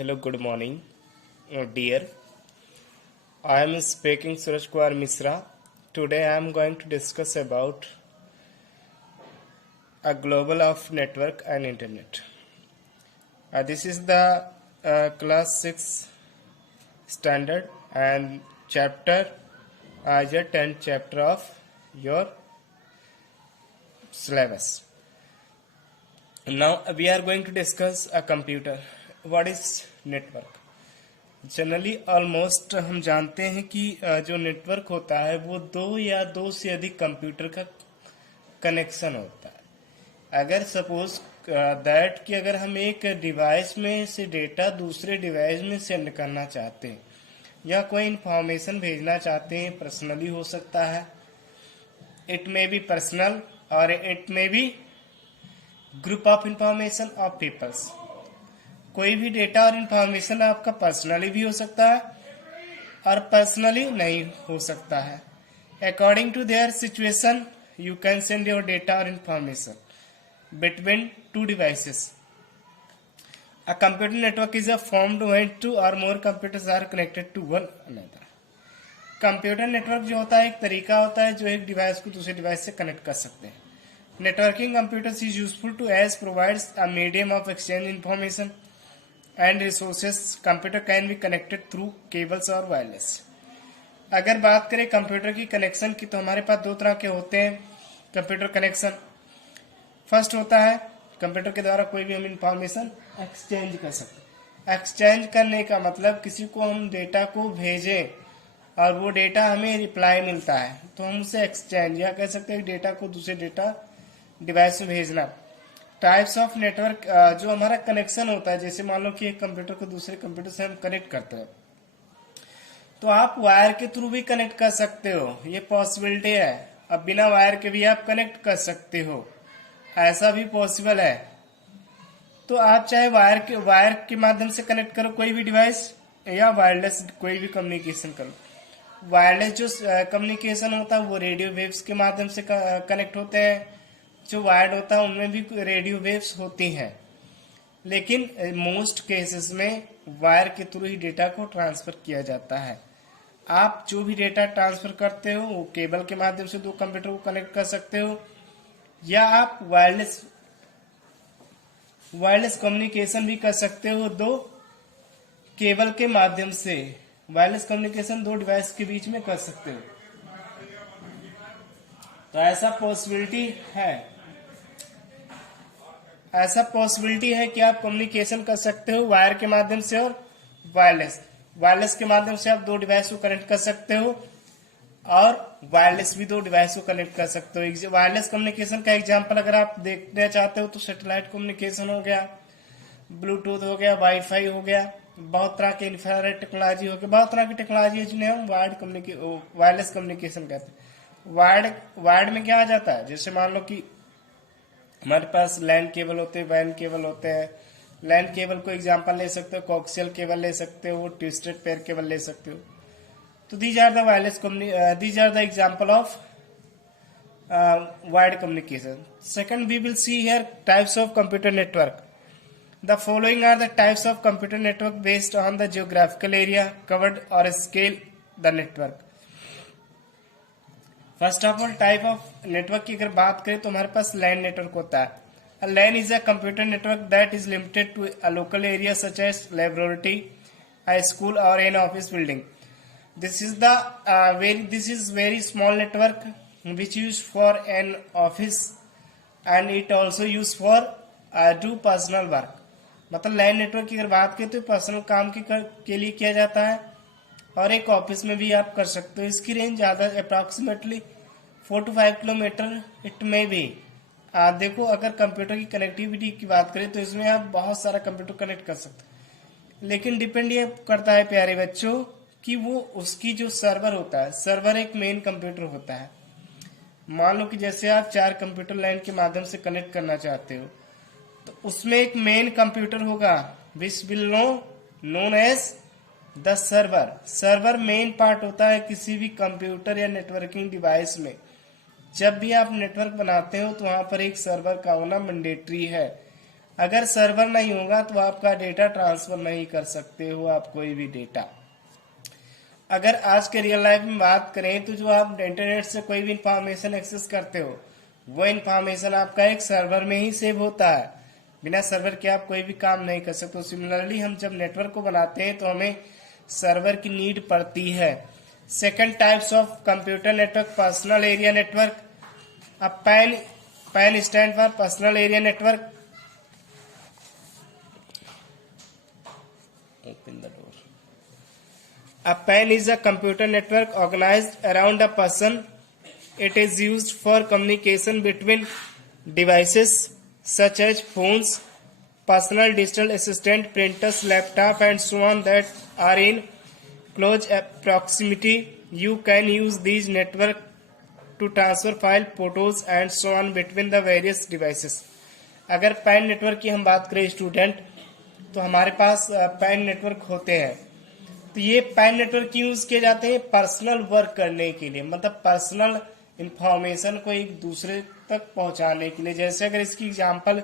Hello, good morning, dear. I am speaking Suraj Kumar Misra. Today I am going to discuss about a global of network and internet. This is the class 6 standard and chapter as a 10th chapter of your syllabus. Now we are going to discuss a computer. What is network? Generally almost हम जानते हैं कि जो network होता है वो दो या दो से अधिक कंप्यूटर का कनेक्शन होता है। अगर सपोज दैट कि अगर हम एक डिवाइस में से डेटा दूसरे डिवाइस में सेंड करना चाहते हैं या कोई इंफॉर्मेशन भेजना चाहते हैं, पर्सनली हो सकता है, इट मे बी पर्सनल और it may be group of information of peoples. कोई भी डेटा और इंफॉर्मेशन आपका पर्सनली भी हो सकता है और पर्सनली नहीं हो सकता है। According to their situation you can send your data or information between two devices. A computer network is a formed when two or more computers are connected to one another. Computer network जो होता है एक तरीका होता है जो एक device को दूसरे डिवाइस से कनेक्ट कर सकते हैं। Networking computers is useful to as provides a medium of exchange information and resources. Computer can be connected through cables और वायरलेस। अगर बात करें कंप्यूटर की कनेक्शन की तो हमारे पास दो तरह के होते हैं कंप्यूटर कनेक्शन। फर्स्ट होता है कंप्यूटर के द्वारा कोई भी हम इंफॉर्मेशन एक्सचेंज कर सकते हैं। एक्सचेंज करने का मतलब किसी को हम डेटा को भेजें और वो डेटा हमें रिप्लाई मिलता है तो हम उसे एक्सचेंज या कह सकते हैं डेटा को दूसरे डेटा डिवाइस में भेजना। टाइप्स ऑफ नेटवर्क जो हमारा कनेक्शन होता है, जैसे मान लो कि एक कंप्यूटर को दूसरे कंप्यूटर से हम कनेक्ट करते हैं तो आप वायर के थ्रू भी कनेक्ट कर सकते हो, ये पॉसिबिलिटी है। अब बिना वायर के भी आप कनेक्ट कर सकते हो, ऐसा भी पॉसिबल है। तो आप चाहे वायर के माध्यम से कनेक्ट करो कोई भी डिवाइस या वायरलेस कोई भी कम्युनिकेशन करो। वायरलेस जो कम्युनिकेशन होता है वो रेडियो वेव्स के माध्यम से कनेक्ट होते हैं, जो वायर्ड होता है उनमें भी रेडियो वेव्स होती हैं, लेकिन मोस्ट केसेस में वायर के थ्रू ही डेटा को ट्रांसफर किया जाता है। आप जो भी डेटा ट्रांसफर करते हो वो केबल के माध्यम से दो कंप्यूटर को कनेक्ट कर सकते हो या आप वायरलेस कम्युनिकेशन भी कर सकते हो दो केबल के माध्यम से। वायरलेस कम्युनिकेशन दो डिवाइस के बीच में कर सकते हो, तो ऐसा पॉसिबिलिटी है कि आप कम्युनिकेशन कर सकते हो वायर के माध्यम से और वायरलेस के माध्यम से आप दो डिवाइस को कनेक्ट कर सकते हो और वायरलेस भी दो डिवाइस को कनेक्ट कर सकते हो। वायरलेस कम्युनिकेशन का एग्जांपल अगर आप देखना चाहते हो तो सैटेलाइट कम्युनिकेशन हो गया, ब्लूटूथ हो गया, वाईफाई हो गया, बहुत तरह के इंफ्रारेड टेक्नोलॉजी हो गया, बहुत तरह की टेक्नोलॉजी है जिन्हें हम वायरलेस कम्युनिकेशन कहते हैं। वायर्ड में क्या आ जाता है, जैसे मान लो कि हमारे पास लैंड केबल होते हैं, वैन केबल होते हैं। लैंड केबल को एग्जांपल ले सकते हो, कोक्सियल केबल ले सकते हो, ट्विस्टेड पेयर केबल ले सकते हो। तो these are the example of wired communication. Second we will see here types of computer network. The following are the types of computer network based on the geographical area covered or scale the network. First of all type of network की अगर बात करें तो हमारे पास लैन network होता है। LAN is a computer network that is limited to a local area such as laboratory, a school or an office building. This is very small network which use for an office and it also use for do personal work. मतलब LAN network की अगर बात करें तो personal काम के लिए किया जाता है और एक ऑफिस में भी आप कर सकते हो। इसकी रेंज ज्यादा अप्रोक्सीमेटली 4 to 5 किलोमीटर इट में भी। देखो अगर कंप्यूटर की कनेक्टिविटी की बात करें तो इसमें आप बहुत सारा कंप्यूटर कनेक्ट कर सकते हैं, लेकिन डिपेंड ये करता है प्यारे बच्चों कि वो उसकी जो सर्वर होता है, सर्वर एक मेन कंप्यूटर होता है। मान लो कि जैसे आप 4 कंप्यूटर लाइन के माध्यम से कनेक्ट करना चाहते हो तो उसमें एक मेन कंप्यूटर होगा which will known as the server main part होता है किसी भी कंप्यूटर या नेटवर्किंग डिवाइस में। जब भी आप नेटवर्क बनाते हो तो वहां पर एक सर्वर का होना मैंडेटरी है। अगर सर्वर नहीं होगा तो आपका डेटा ट्रांसफर नहीं कर सकते हो आप कोई भी डेटा। अगर आज के रियल लाइफ में बात करें तो जो आप इंटरनेट से कोई भी इंफॉर्मेशन एक्सेस करते हो वो इंफॉर्मेशन आपका एक सर्वर में ही सेव होता है। बिना सर्वर के आप कोई भी काम नहीं कर सकते। तो सिमिलरली हम जब नेटवर्क को बनाते हैं तो हमें सर्वर की नीड पड़ती है। Second types of computer network, personal area network. अब PAN stand for personal area network. Open the door. A PAN is a computer network organized around a person. It is used for communication between devices such as phones, personal digital assistant, printers, laptop, and so on that are in close proximity. You can use these network to transfer file, photos, and so on between the various devices. अगर pan network की हम बात करें student, तो हमारे पास pan network होते हैं। तो ये पैन नेटवर्क यूज किए जाते हैं पर्सनल वर्क करने के लिए, मतलब पर्सनल इंफॉर्मेशन को एक दूसरे तक पहुंचाने के लिए। जैसे अगर इसकी एग्जांपल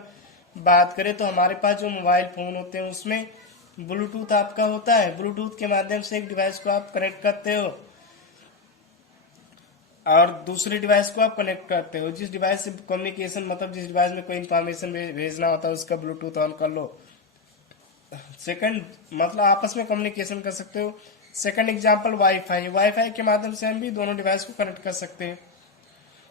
बात करें तो हमारे पास जो मोबाइल फोन होते हैं उसमें ब्लूटूथ आपका होता है। ब्लूटूथ के माध्यम से एक डिवाइस को आप कनेक्ट करते हो और दूसरे डिवाइस को आप कनेक्ट करते हो। जिस डिवाइस से कम्युनिकेशन, मतलब जिस डिवाइस में कोई इंफॉर्मेशन भेजना होता है उसका ब्लूटूथ ऑन कर लो। सेकंड मतलब आपस में कम्युनिकेशन कर सकते हो। Second example wifi. वाईफाई के माध्यम से हम भी दोनों डिवाइस को कनेक्ट कर सकते हैं।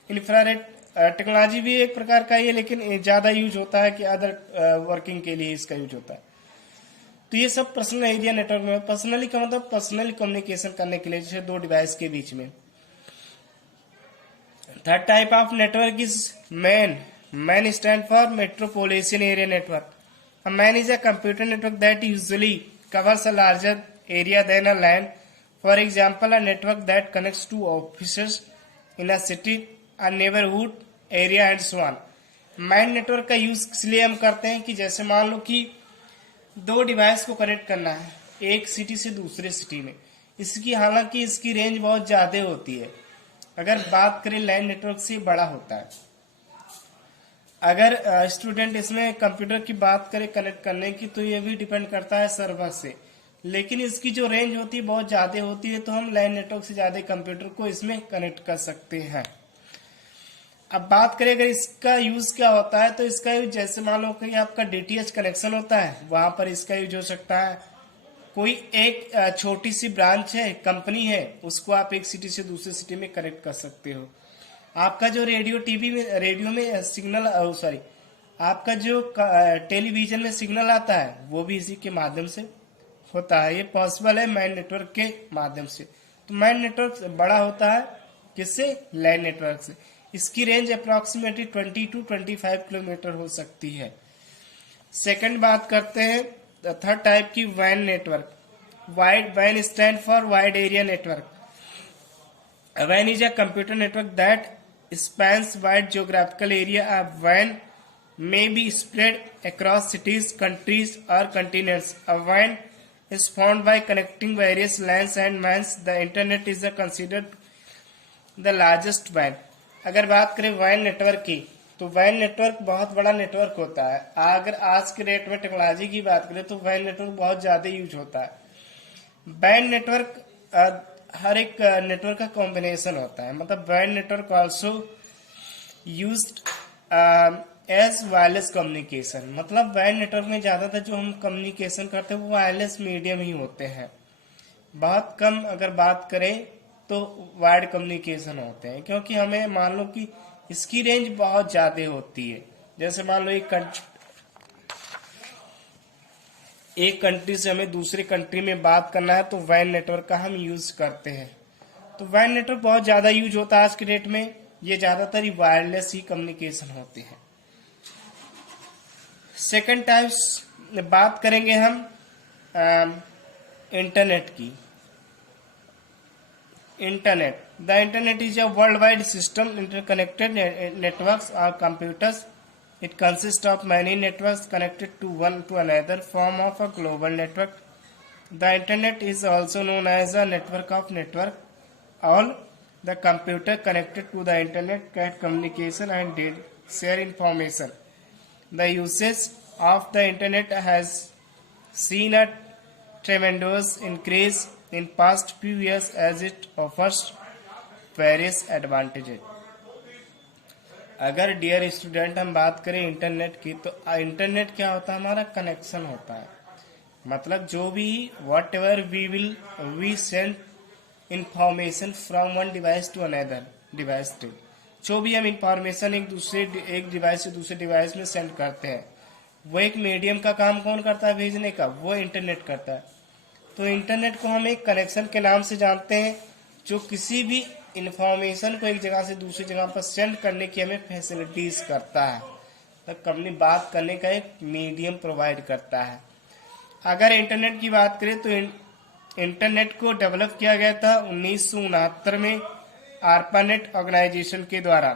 इंफ्रारेड टेक्नोलॉजी भी एक प्रकार का ही है, लेकिन ज्यादा यूज होता है कि अदर वर्किंग के लिए इसका यूज होता है। तो ये सब पर्सनल एरिया नेटवर्क में। पर्सनली का मतलब पर्सनली कम्युनिकेशन करने के लिए, जैसे दो डिवाइस के बीच में। Third type of network is man. Man stand for metropolitan area network. A MAN is a computer network that usually covers a larger area than a LAN. For example, a network that connects two offices in a city, a neighborhood area and so on. Man network का use इसलिए हम करते हैं कि जैसे मान लो कि दो डिवाइस को कनेक्ट करना है एक सिटी से दूसरे सिटी में। इसकी हालांकि इसकी रेंज बहुत ज्यादा होती है। अगर बात करें लैन नेटवर्क से बड़ा होता है। अगर स्टूडेंट इसमें कंप्यूटर की बात करें कनेक्ट करने की, तो ये भी डिपेंड करता है सर्वर से, लेकिन इसकी जो रेंज होती है बहुत ज्यादा होती है। तो हम लैन नेटवर्क से ज्यादा कंप्यूटर को इसमें कनेक्ट कर सकते हैं। अब बात करें अगर इसका यूज क्या होता है, तो इसका यूज जैसे मान लो कि आपका डीटीएच कनेक्शन होता है, वहां पर इसका यूज हो सकता है। कोई एक छोटी सी ब्रांच है, कंपनी है, उसको आप एक सिटी से दूसरे सिटी में कनेक्ट कर सकते हो। आपका जो रेडियो में सिग्नल आपका जो टेलीविजन में सिग्नल आता है वो भी इसी के माध्यम से होता है। ये पॉसिबल है मैन नेटवर्क के माध्यम से। तो मैन नेटवर्क बड़ा होता है किससे? लैन नेटवर्क से। इसकी रेंज अप्रोक्सीमेटली 20 to 25 किलोमीटर हो सकती है। सेकंड बात करते हैं थर्ड टाइप की, वैन नेटवर्क। वैन stand for wide area network. WAN is a computer network that spans wide geographical area. A WAN may be spread across cities, countries, or continents. A WAN is formed by connecting various LANs and MANs. The internet is considered the largest WAN. अगर बात करें WAN network की, तो WAN network बहुत बड़ा network होता है। अगर आज के डेट में टेक्नोलॉजी की बात करें तो WAN नेटवर्क बहुत ज्यादा यूज होता है। WAN नेटवर्क हर एक नेटवर्क का कॉम्बिनेशन होता है। मतलब WAN network also used as wireless communication. मतलब WAN नेटवर्क में ज्यादातर जो हम कम्युनिकेशन करते हैं वो वायरलेस मीडियम ही होते हैं। बहुत कम अगर बात करें तो वायर्ड कम्युनिकेशन होते हैं, क्योंकि हमें मान लो कि इसकी रेंज बहुत ज्यादा होती है। जैसे मान लो एक कंट्री से हमें दूसरे कंट्री में बात करना है तो WAN नेटवर्क का हम यूज करते हैं। तो WAN नेटवर्क बहुत ज्यादा यूज होता है आज के डेट में। ये ज्यादातर ही वायरलेस ही कम्युनिकेशन होते हैं। सेकंड टाइप्स बात करेंगे हम इंटरनेट की। Internet, the internet is a world wide system interconnected networks और computers. It consists of many networks connected to one to another, form of a global network. The internet is also known as a network of network. All the computer connected to the internet can communication and share information. The usage of the internet has seen a tremendous increase in past few years as it offers various advantages. अगर dear student हम बात करें internet की, तो internet क्या होता है, हमारा कनेक्शन होता है। मतलब जो भी whatever we send information from one device to another device to, जो भी हम इंफॉर्मेशन एक डिवाइस से दूसरे डिवाइस में सेंड करते हैं, वो एक मीडियम का काम कौन करता है भेजने का, वो इंटरनेट करता है। तो इंटरनेट को हम एक कनेक्शन के नाम से जानते हैं, जो किसी भी इंफॉर्मेशन को एक जगह से दूसरी जगह पर सेंड करने की हमें फैसिलिटीज करता है। तो कंपनी बात करने का एक मीडियम प्रोवाइड करता है। अगर इंटरनेट की बात करें तो इंटरनेट को डेवलप किया गया था 1969 में आर्पानेट ऑर्गेनाइजेशन के द्वारा।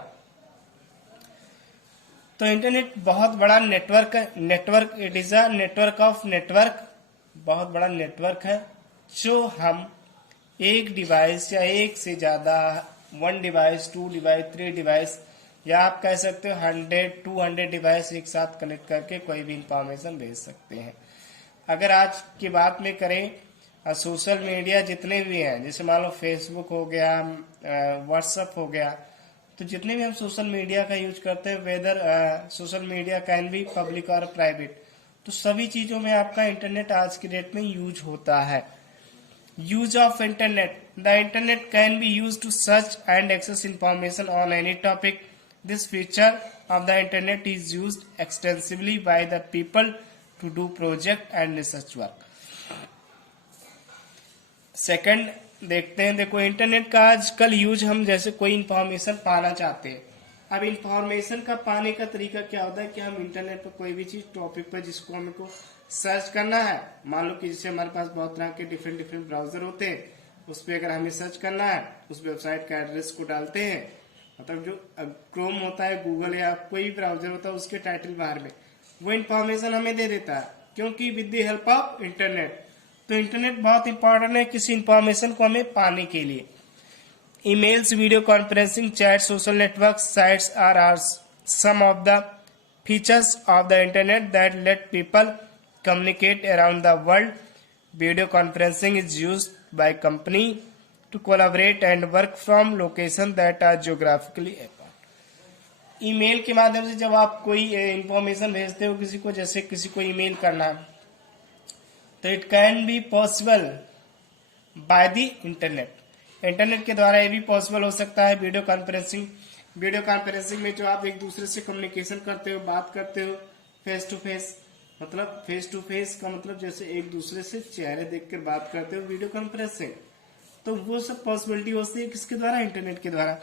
तो इंटरनेट बहुत बड़ा network it is a network of network, बहुत बड़ा नेटवर्क है जो हम एक डिवाइस या एक से ज्यादा, 1 डिवाइस, 2 डिवाइस, 3 डिवाइस, या आप कह सकते हो 100-200 डिवाइस एक साथ कनेक्ट करके कोई भी इंफॉर्मेशन भेज सकते हैं। अगर आज की बात में करें, सोशल मीडिया जितने भी हैं, जैसे मान लो फेसबुक हो गया, व्हाट्सएप हो गया, तो जितने भी हम सोशल मीडिया का यूज करते हैं, whether social media can be public और प्राइवेट, तो सभी चीजों में आपका इंटरनेट आज की डेट में यूज होता है। Use of internet, the internet can be use to search and access information on any topic. This feature of the internet is used extensively by the people to do project and research work. Second देखते हैं, देखो internet का आजकल use हम जैसे कोई information पाना चाहते हैं। अब इंफॉर्मेशन का पाने का तरीका क्या होता है कि हम इंटरनेट पर कोई भी चीज टॉपिक पर जिसको हमें को सर्च करना है, मान लो कि जैसे हमारे पास बहुत तरह के डिफरेंट ब्राउजर होते हैं, उस पर अगर हमें सर्च करना है, उस वेबसाइट का एड्रेस को डालते हैं, मतलब जो क्रोम होता है, गूगल या कोई भी ब्राउजर होता है, उसके टाइटल बार में वो इंफॉर्मेशन हमें दे देता है, क्योंकि with the help of internet. तो इंटरनेट बहुत इंपॉर्टेंट है किसी इंफॉर्मेशन को हमें पाने के लिए। Emails, video conferencing, chat, social network sites are some of the features of the internet that let people communicate around the world. Video conferencing is used by company to collaborate and work from location that are geographically apart. Email के माध्यम से जब आप कोई information भेजते हो किसी को, जैसे किसी को ईमेल करना है, तो it can be possible by the internet. Internet के द्वारा ये भी पॉसिबल हो सकता है। वीडियो कॉन्फ्रेंसिंग में जो आप एक दूसरे से कम्युनिकेशन करते हो, बात करते हो फेस टू फेस, मतलब फेस टू फेस का मतलब जैसे एक दूसरे से चेहरे देखकर बात करते हो, वीडियो कॉन्फ्रेंसिंग, तो वो सब पॉसिबिलिटी होती है किसके द्वारा, इंटरनेट के द्वारा।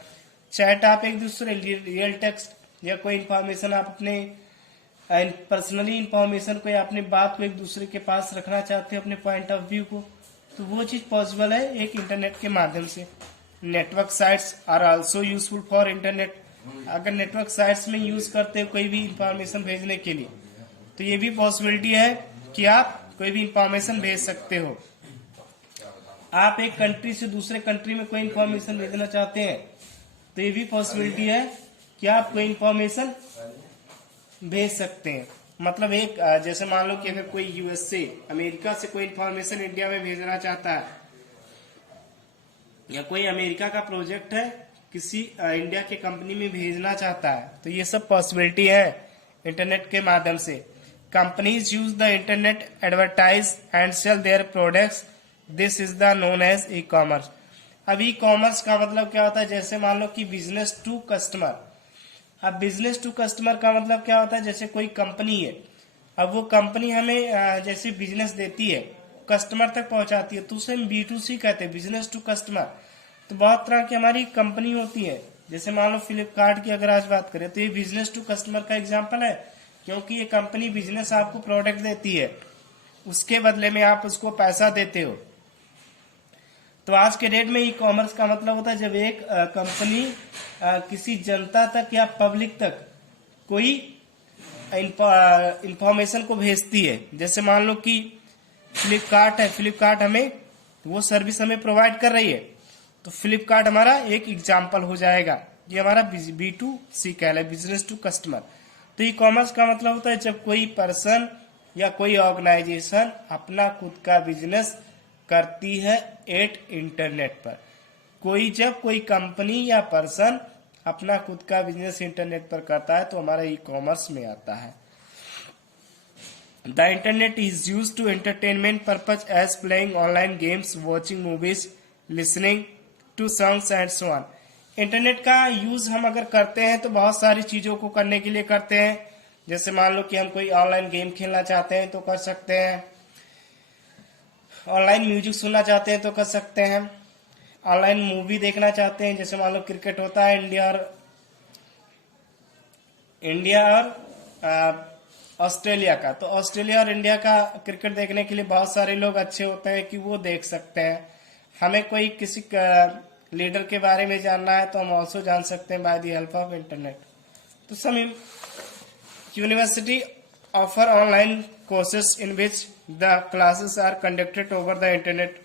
चैट, आप एक दूसरे रियल टेक्स्ट या कोई इंफॉर्मेशन आप अपने पर्सनली इंफॉर्मेशन को या अपनी बात को एक दूसरे के पास रखना चाहते हो, अपने पॉइंट ऑफ व्यू को, तो वो चीज पॉसिबल है एक इंटरनेट के माध्यम से। Network sites are also useful for internet. अगर नेटवर्क साइट्स में यूज करते हो कोई भी इंफॉर्मेशन भेजने के लिए, तो ये भी पॉसिबिलिटी है कि आप कोई भी इंफॉर्मेशन भेज सकते हो। आप एक कंट्री से दूसरे कंट्री में कोई इंफॉर्मेशन भेजना चाहते हैं, तो ये भी पॉसिबिलिटी है कि आप कोई इंफॉर्मेशन भेज सकते हैं। मतलब एक जैसे मान लो कि अगर कोई यूएस से, अमेरिका से कोई इंफॉर्मेशन इंडिया में भेजना चाहता है, या कोई अमेरिका का प्रोजेक्ट है किसी इंडिया के कंपनी में भेजना चाहता है, तो ये सब पॉसिबिलिटी है इंटरनेट के माध्यम से। Companies use the internet advertise and sell their products, this is the known as e commerce. अब ई कॉमर्स का मतलब क्या होता है, जैसे मान लो कि बिजनेस टू कस्टमर। अब बिजनेस टू कस्टमर का मतलब क्या होता है, जैसे कोई कंपनी है, अब वो कंपनी हमें जैसे बिजनेस देती है, कस्टमर तक पहुंचाती है, तो उसे हम B2C कहते हैं, बिजनेस टू कस्टमर। तो बहुत तरह की हमारी कंपनी होती है, जैसे मान लो फ्लिपकार्ट की अगर आज बात करें, तो ये बिजनेस टू कस्टमर का एग्जाम्पल है, क्योंकि ये कंपनी बिजनेस आपको प्रोडक्ट देती है, उसके बदले में आप उसको पैसा देते हो। तो आज के डेट में ई कॉमर्स का मतलब होता है जब एक कंपनी किसी जनता तक या पब्लिक तक कोई इंफॉर्मेशन को भेजती है। जैसे मान लो कि फ्लिपकार्ट है, फ्लिपकार्ट हमें वो सर्विस हमें प्रोवाइड कर रही है, तो फ्लिपकार्ट हमारा एक एग्जाम्पल हो जाएगा। ये हमारा B2C कहलाए, बिजनेस टू कस्टमर। तो ई कॉमर्स का मतलब होता है जब कोई पर्सन या कोई ऑर्गेनाइजेशन अपना खुद का बिजनेस करती है एट इंटरनेट पर। जब कोई कंपनी या पर्सन अपना खुद का बिजनेस इंटरनेट पर करता है तो हमारा ई कॉमर्स में आता है। The internet is use to entertainment purpose as playing online games, watching movies, listening to songs and so on. Internet का यूज हम अगर करते हैं तो बहुत सारी चीजों को करने के लिए करते हैं। जैसे मान लो कि हम कोई ऑनलाइन गेम खेलना चाहते हैं तो कर सकते हैं, ऑनलाइन म्यूजिक सुनना चाहते हैं तो कर सकते हैं, ऑनलाइन मूवी देखना चाहते हैं, जैसे मान लो क्रिकेट होता है इंडिया और ऑस्ट्रेलिया का, तो ऑस्ट्रेलिया और इंडिया का क्रिकेट देखने के लिए बहुत सारे लोग अच्छे होते हैं कि वो देख सकते हैं। हमें कोई किसी लीडर के बारे में जानना है तो हम ऑल्सो जान सकते हैं by the help of internet. तो some university offer online courses in which the classes are conducted over the internet.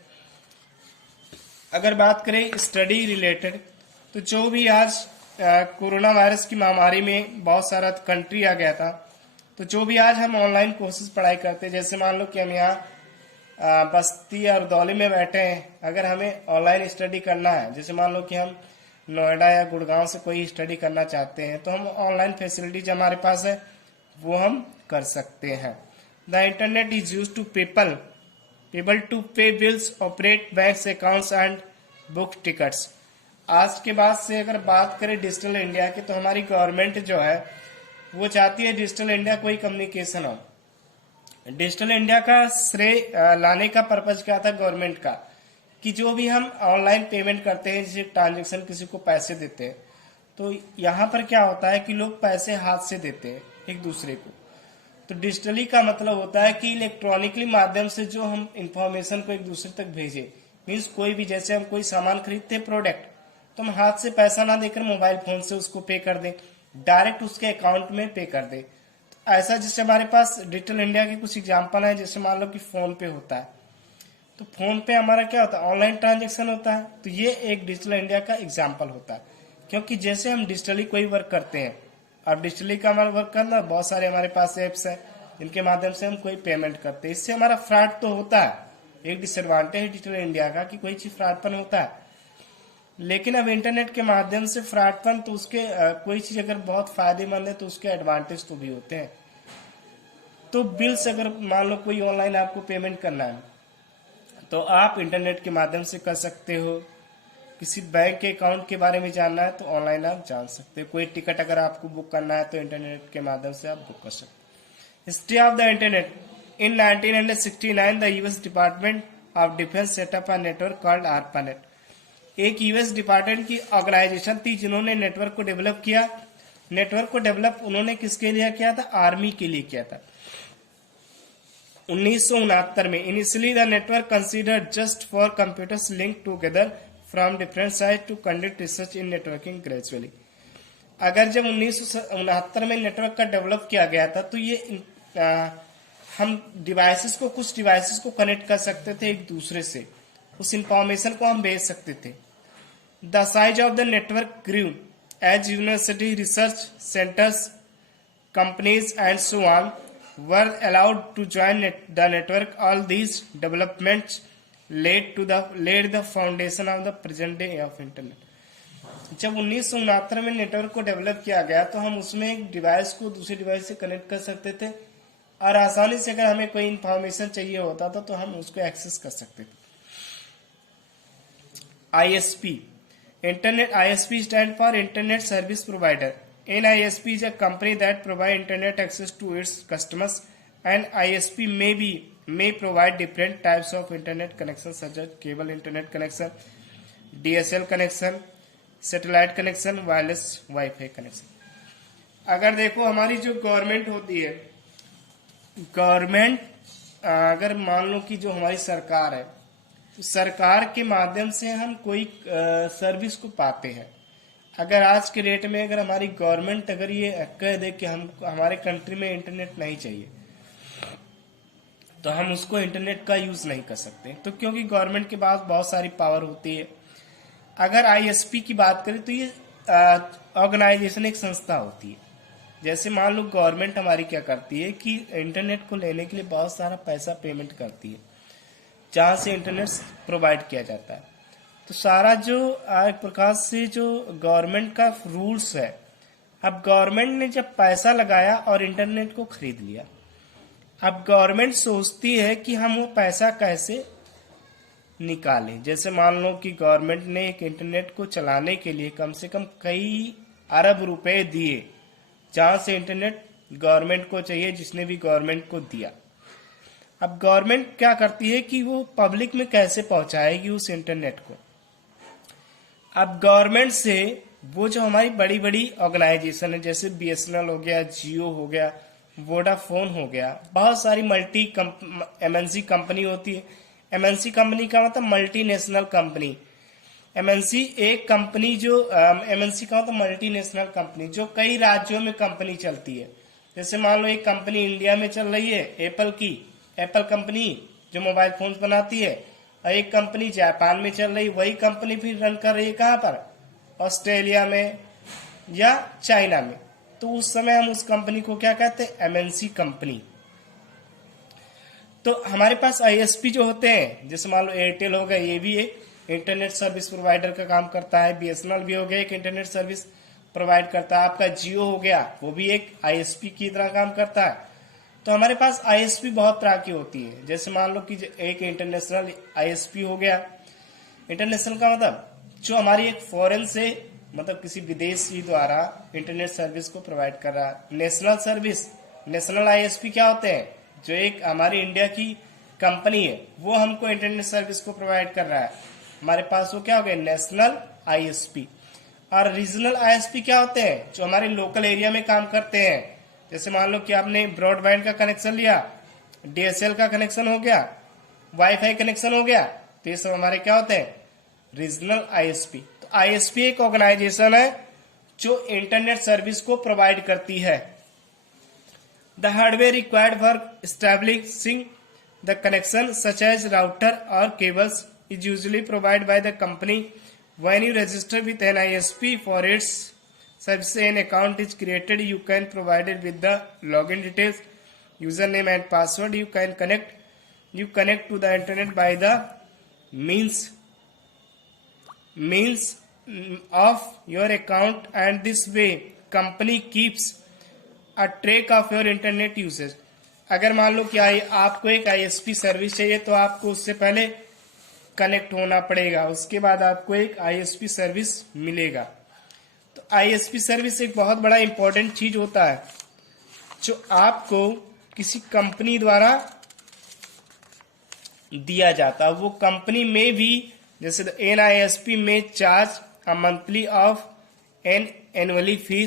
अगर बात करें स्टडी रिलेटेड, तो जो भी आज कोरोना वायरस की महामारी में बहुत सारा कंट्री आ गया था, तो जो भी आज हम ऑनलाइन कोर्सेज पढ़ाई करते हैं, जैसे मान लो कि हम यहाँ बस्ती और दौली में बैठे हैं, अगर हमें ऑनलाइन स्टडी करना है, जैसे मान लो कि हम नोएडा या गुड़गांव से कोई स्टडी करना चाहते हैं, तो हम ऑनलाइन फैसिलिटीज हमारे पास है वो हम कर सकते हैं। The internet is use to people to pay bills, operate bank accounts and book tickets. आज के बाद से अगर बात करें डिजिटल इंडिया की, तो हमारी गवर्नमेंट जो है वो चाहती है डिजिटल इंडिया कोई कम्युनिकेशन हो। डिजिटल इंडिया का श्रेय लाने का पर्पज क्या था गवर्नमेंट का, कि जो भी हम ऑनलाइन पेमेंट करते हैं, जैसे ट्रांजेक्शन किसी को पैसे देते हैं, तो यहाँ पर क्या होता है कि लोग पैसे हाथ से देते हैं एक दूसरे को। तो डिजिटली का मतलब होता है कि इलेक्ट्रॉनिकली माध्यम से जो हम इंफॉर्मेशन को एक दूसरे तक भेजे। मीन्स कोई भी, जैसे हम कोई सामान खरीदते हैं प्रोडक्ट, तो हम हाथ से पैसा ना देकर मोबाइल फोन से उसको पे कर दें, डायरेक्ट उसके अकाउंट में पे कर दे। तो ऐसा जैसे हमारे पास डिजिटल इंडिया के कुछ एग्जांपल है, जैसे मान लो कि फोन पे होता है, तो फोन पे हमारा क्या होता है, ऑनलाइन ट्रांजेक्शन होता है। तो ये एक डिजिटल इंडिया का एग्जांपल होता है, क्योंकि जैसे हम डिजिटली कोई वर्क करते हैं, अब डिजिटली का हमारा वर्क करना, बहुत सारे हमारे पास एप्स है जिनके माध्यम से हम कोई पेमेंट करते हैं। इससे हमारा फ्रॉड तो होता है, एक डिसएडवांटेज डिजिटल इंडिया का कि कोई चीज फ्रॉडपन होता है। लेकिन अब इंटरनेट के माध्यम से फ्रॉडपन, तो उसके कोई चीज अगर बहुत फायदेमंद है तो उसके एडवांटेज तो भी होते हैं। तो बिल्स, अगर मान लो कोई ऑनलाइन आपको पेमेंट करना है तो आप इंटरनेट के माध्यम से कर सकते हो। किसी बैंक के अकाउंट के बारे में जानना है तो ऑनलाइन आप जान सकते हो। कोई टिकट अगर आपको बुक करना है तो इंटरनेट के माध्यम से आप बुक कर सकते हो। History of the internet. In 1969 the US department of defence setup a network called ARPANET. एक यूएस डिपार्टमेंट की ऑर्गेनाइजेशन थी जिन्होंने नेटवर्क को डेवलप किया। नेटवर्क को डेवलप उन्होंने किसके लिए किया था, आर्मी के लिए किया था 1969 में। Initially the network considered just for computers link together from different site to conduct research in networking gradually. अगर जब 1969 में नेटवर्क का डेवलप किया गया था तो ये हम डिवाइसेस को, कुछ डिवाइसेस को कनेक्ट कर सकते थे एक दूसरे से, उस इंफॉर्मेशन को हम भेज सकते थे। The size of the network grew as university, research centres, companies and so on were allowed to join the network. All these developments laid the foundation of the present day of internet. जब 1969 में network को develop किया गया तो हम उसमें एक device को दूसरे डिवाइस से कनेक्ट कर सकते थे और आसानी से अगर हमें कोई इंफॉर्मेशन चाहिए होता था तो हम उसको एक्सेस कर सकते थे। ISP, Internet ISP stand for Internet Service Provider. An ISP is a company that provide internet access to its customers. An ISP may provide different types of internet connections such as cable internet connection, DSL connection, satellite connection, wireless Wi-Fi connection. अगर देखो हमारी जो government होती है, government अगर मान लो कि जो हमारी सरकार है, तो सरकार के माध्यम से हम कोई सर्विस को पाते हैं। अगर आज के डेट में अगर हमारी गवर्नमेंट अगर ये कह दे कि हम हमारे कंट्री में इंटरनेट नहीं चाहिए तो हम उसको इंटरनेट का यूज नहीं कर सकते, तो क्योंकि गवर्नमेंट के पास बहुत सारी पावर होती है। अगर ISP की बात करें तो ये ऑर्गेनाइजेशन एक संस्था होती है जैसे मान लो गवर्नमेंट हमारी क्या करती है कि इंटरनेट को लेने के लिए बहुत सारा पैसा पेमेंट करती है, जहाँ से इंटरनेट प्रोवाइड किया जाता है। तो सारा जो एक प्रकार से जो गवर्नमेंट का रूल्स है, अब गवर्नमेंट ने जब पैसा लगाया और इंटरनेट को खरीद लिया, अब गवर्नमेंट सोचती है कि हम वो पैसा कैसे निकालें। जैसे मान लो कि गवर्नमेंट ने एक इंटरनेट को चलाने के लिए कम से कम कई अरब रुपए दिए, जहां से इंटरनेट गवर्नमेंट को चाहिए, जिसने भी गवर्नमेंट को दिया। अब गवर्नमेंट क्या करती है कि वो पब्लिक में कैसे पहुंचाएगी उस इंटरनेट को। अब गवर्नमेंट से वो जो हमारी बड़ी बड़ी ऑर्गेनाइजेशन है, जैसे BSNL हो गया, जियो हो गया, वोडाफोन हो गया, बहुत सारी MNC कंपनी होती है। MNC कंपनी का मतलब मल्टीनेशनल कंपनी। MNC एक कंपनी जो MNC का मतलब मल्टीनेशनल कंपनी, जो कई राज्यों में कंपनी चलती है। जैसे मान लो एक कंपनी इंडिया में चल रही है, एप्पल कंपनी जो मोबाइल फोन बनाती है, और एक कंपनी जापान में चल रही, वही कंपनी फिर रन कर रही है कहाँ पर, ऑस्ट्रेलिया में या चाइना में। तो उस समय हम उस कंपनी को क्या कहते हैं, MNC कंपनी। तो हमारे पास ISP जो होते हैं, जैसे मान लो एयरटेल हो गया, ये भी एक इंटरनेट सर्विस प्रोवाइडर का काम करता है। BSNL भी हो गया, एक इंटरनेट सर्विस प्रोवाइड करता है। आपका जियो हो गया, वो भी एक ISP की तरह काम करता है। तो हमारे पास ISP बहुत तरह की होती है। जैसे मान लो कि एक इंटरनेशनल ISP हो गया। इंटरनेशनल का मतलब जो हमारी एक फॉरेन से, मतलब किसी विदेशी द्वारा इंटरनेट सर्विस को प्रोवाइड कर रहा है। नेशनल ISP क्या होते हैं, जो एक हमारी इंडिया की कंपनी है, वो हमको इंटरनेट सर्विस को प्रोवाइड कर रहा है, हमारे पास वो क्या हो गया, नेशनल ISP। और रीजनल ISP क्या होते हैं, जो हमारे लोकल एरिया में काम करते हैं। जैसे मान लो कि आपने ब्रॉडबैंड का कनेक्शन लिया, DSL का कनेक्शन हो गया, वाईफाई कनेक्शन हो गया, तो ये सब हमारे क्या होते हैं, रीजनल ISP। तो ISP एक ऑर्गेनाइजेशन है जो इंटरनेट सर्विस को प्रोवाइड करती है। The hardware required for establishing the connection, such as router or cables, is usually provided by the company. When you register with an ISP for its service, an account is created. You can provide it with the login details, username and password. You connect to the internet by the means of your account, and this way company keeps a track of your internet usage. अगर मान लो कि आपको एक ISP service चाहिए, तो आपको उससे पहले कनेक्ट होना पड़ेगा, उसके बाद आपको एक ISP सर्विस मिलेगा। तो ISP सर्विस एक बहुत बड़ा इंपॉर्टेंट चीज होता है, जो आपको किसी कंपनी द्वारा दिया जाता है। वो कंपनी में भी, जैसे NISP में charge a monthly of an annually fees